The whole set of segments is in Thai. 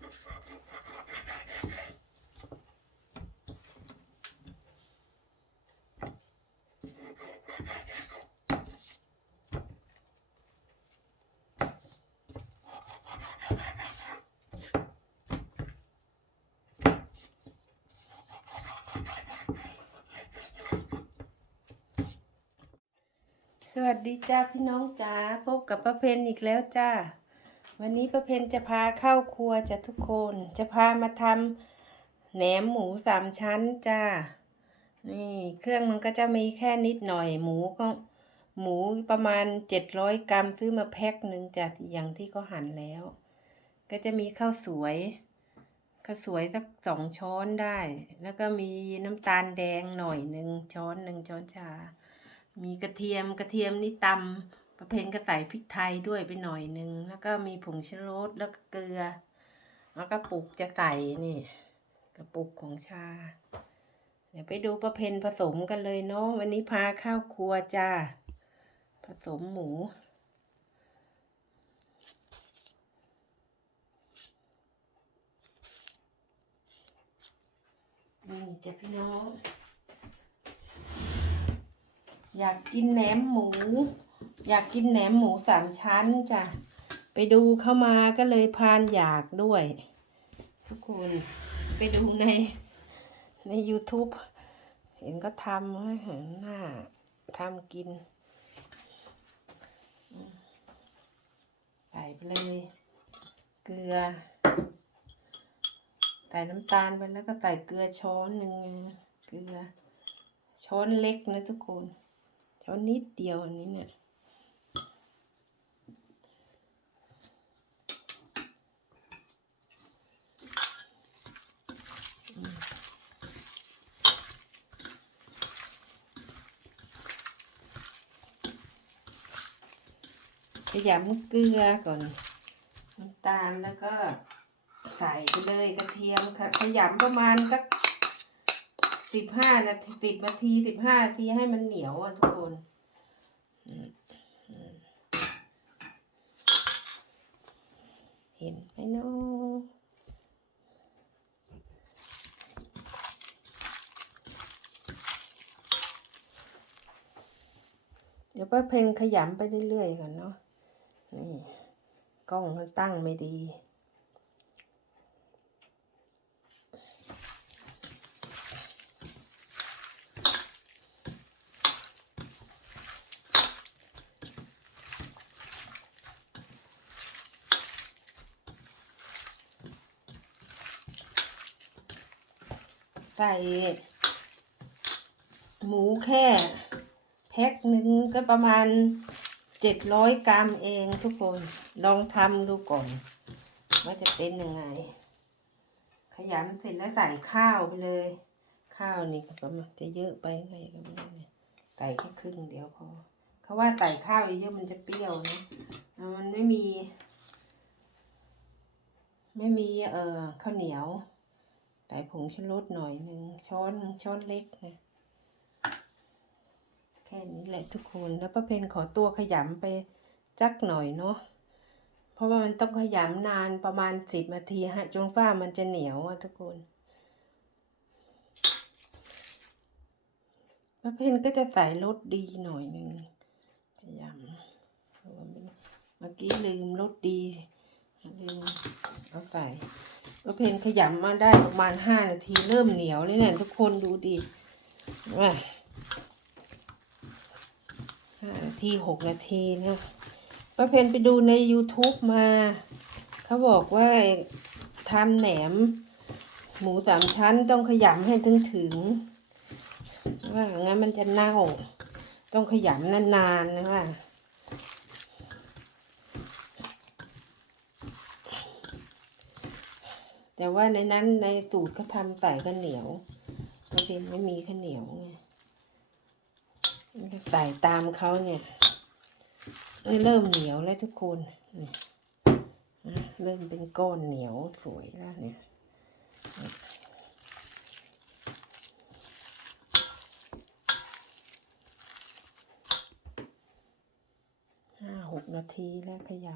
สวัสดีจ้าพี่น้องจ้าพบกับป้าเพนอีกแล้วจ้า วันนี้ป้าเพนจะพาเข้าครัวจะทุกคน จะพามาทำแหนมหมูสามชั้นจ้า นี่เครื่องมันก็จะมีแค่นิดหน่อย หมูก็หมูประมาณเจ็ดร้อยกรัมซื้อมาแพ็คหนึ่งจ้ะอย่างที่เขาหั่นแล้ว ก็จะมีข้าวสวยข้าวสวยสักสองช้อนได้ แล้วก็มีน้ำตาลแดงหน่อยหนึ่งช้อนหนึ่งช้อนชา มีกระเทียมกระเทียมนี่ตำ ประเพณก็ใส่พริกไทยด้วยไปหน่อยหนึ่งแล้วก็มีผงชูรสแล้วก็เกลือ แล้วก็ปุกจะใส่นี่ กระปุกของชา เดี๋ยวไปดูประเพณผสมกันเลยเนาะวันนี้พาข้าวครัวจ้า ผสมหมูนี่จ้ะพี่น้อง อยากกินแหนมหมู อยากกินแหนมหมูสามชั้นจ้ะ ไปดูเข้ามาก็เลยพานอยากด้วย ทุกคนไปดูในใน YouTube เห็นก็ทำให้เห็นหน้าทำกิน ใส่ไปเลย เกลือ ใส่น้ำตาลไปแล้วก็ใส่เกลือช้อนหนึ่งเกลือ ช้อนเล็กนะทุกคน ช้อนนิดเดียวอันนี้เนี่ย ขยำเกลือก่อนน้ำตาลแล้วก็ใส่ไปเลยกระเทียมค่ะขยำประมาณสักสิบห้านาทีสิบนาทีสิบห้านาทีให้มันเหนียวอะทุกคนเห็นไหมเนาะเดี๋ยวป้าเพนขยำไปเรื่อยๆก่อนเนาะ กล้องมันตั้งไม่ดี ใส่หมูแค่แพ็คหนึ่งก็ประมาณเจ็ดร้อยกรัมเองทุกคน ลองทำดูก่อนว่าจะเป็นยังไง ขยำเสร็จแล้วใส่ข้าวไปเลย ข้าวนี่ก็ประมาณจะเยอะไปไงก็ไม่รู้เนี่ยใส่แค่ครึ่งเดียวพอเขาว่าใส่ข้าวเยอะมันจะเปรี้ยวนะอะมันไม่มี ไม่มีเอ่อข้าวเหนียวใส่ผงชูรสหน่อยหนึ่งช้อนช้อนเล็กนะแค่นี้แหละทุกคนแล้วป้าเพนขอตัวขยำไปจักหน่อยเนาะ เพราะว่ามันต้องขยำนานประมาณสิบนาทีฮะจนฝ้ามันจะเหนียวอะทุกคนป้าเพนก็จะใส่รสดีหน่อยหนึ่งขยำเพราะว่ามเมื่อกี้ลืมรสดีลืมเอาใส่ป้าเพนขยำมาได้ประมาณห้านาทีเริ่มเหนียวเลยเนี่ยทุกคนดูดิห้านาทีหกนาทีนะ ป้าเพนไปดูใน YouTube มา เขาบอกว่าทำแหนม หมูสามชั้นต้องขยำให้ถึงถึง ว่างั้นมันจะเน่า ต้องขยำนานๆนะว่าแต่ว่าในนั้นในสูตรเขาทำใส่ข้าวเหนียวป้าเพนไม่มีข้าวเหนียวไงใส่ตามเขาเนี่ย เริ่มเหนียวแล้วทุกคนนี่เริ่มเป็นก้อนเหนียวสวยแล้วเนี่ยห้าหกนาทีแล้วขย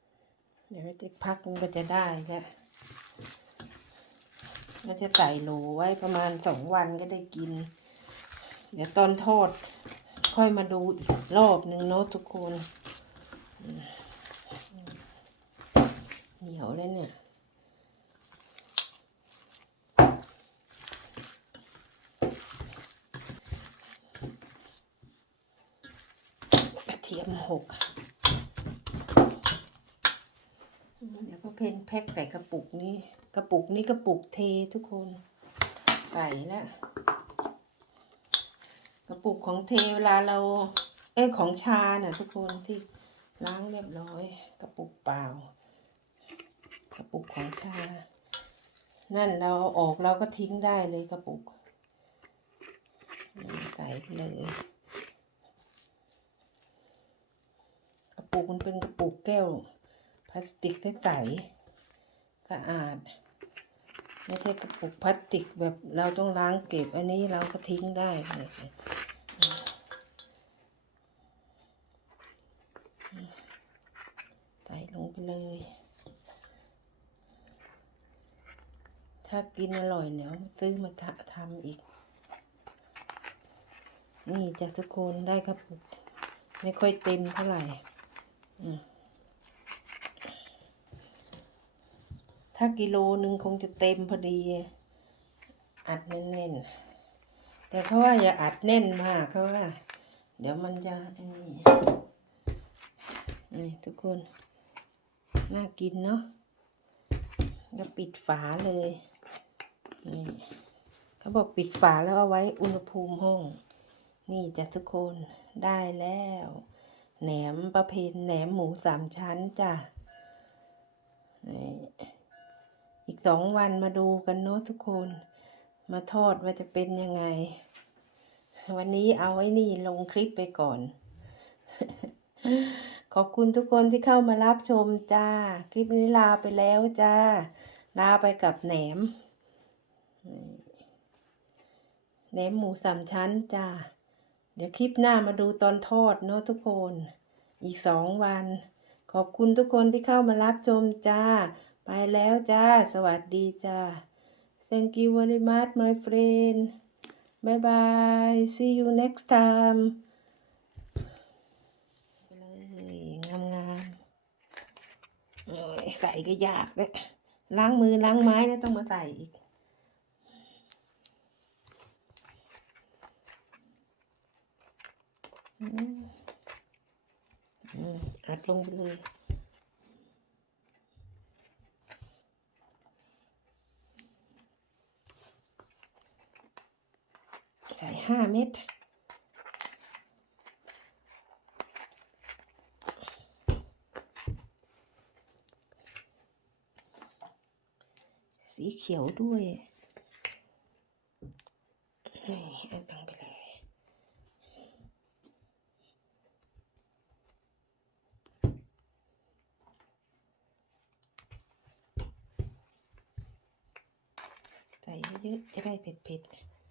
ำเดี๋ยวจะพักมันก็จะได้แล้วเราจะใส่โหลไว้ประมาณสองวันก็ได้กิน เดี๋ยวตอนทอด ค่อยมาดูอีกรอบหนึ่งเนาะทุกคนเหนียวเลยเนี่ยกระเทียมหกเดี๋ยวก็เพนแพ็คใส่กระปุกนี้ กระปุกนี้กระปุกเททุกคนใส่แล้ว กระปุกของเทเวลาเรา เอ้ยของชาน่ะทุกคนที่ล้างเรียบร้อย กระปุกเปล่า กระปุกของชา นั่นเราออกเราก็ทิ้งได้เลยกระปุกใส่เลย กระปุกมันเป็นกระปุกแก้ว พลาสติกใสๆสะอาด ไม่ใช่กระปุกพลาสติกแบบเราต้องล้างเก็บ อันนี้เราก็ทิ้งได้เลยใส่ลงไปเลย ถ้ากินอร่อยเดี๋ยซื้อมาทะทำอีก นี่จากทุกคนได้กระปุก ไม่ค่อยเต็มเท่าไหร่ อืม ถ้ากิโลหนึ่งคงจะเต็มพอดี อัดแน่นๆ แต่เขาว่าอย่าอัดแน่นมากเขาว่า เดี๋ยวมันจะนี่นี่ทุกคน น่ากินเนาะแล้วปิดฝาเลยนี่เขาบอกปิดฝาแล้วเอาไว้อุณหภูมิห้อง นี่จ้ะทุกคนได้แล้วแหนมประเพณแหนมหมูสามชั้นจ้ะนี่ สองวันมาดูกันเนาะทุกคน มาทอดว่าจะเป็นยังไง วันนี้เอาไว้นี่ลงคลิปไปก่อน ขอบคุณทุกคนที่เข้ามารับชมจ้า คลิปนี้ลาไปแล้วจ้า ลาไปกับแหนมแหนมหมูสามชั้นจ้า เดี๋ยวคลิปหน้ามาดูตอนทอดเนาะทุกคน อีกสองวัน ขอบคุณทุกคนที่เข้ามารับชมจ้า ไปแล้วจ้า สวัสดีจ้า thank you very much my friend bye bye see you next time เลยงามงามๆเอ้ยใส่ก็ยากเลยล้างมือล้างไม้แล้วต้องมาใส่อีกอืมอัดลงไปเลย ใส่ ห้าเม็ดสีเขียวด้วยนี่อันตังไปเลย ใส่เยอะๆจะได้เผ็ดๆ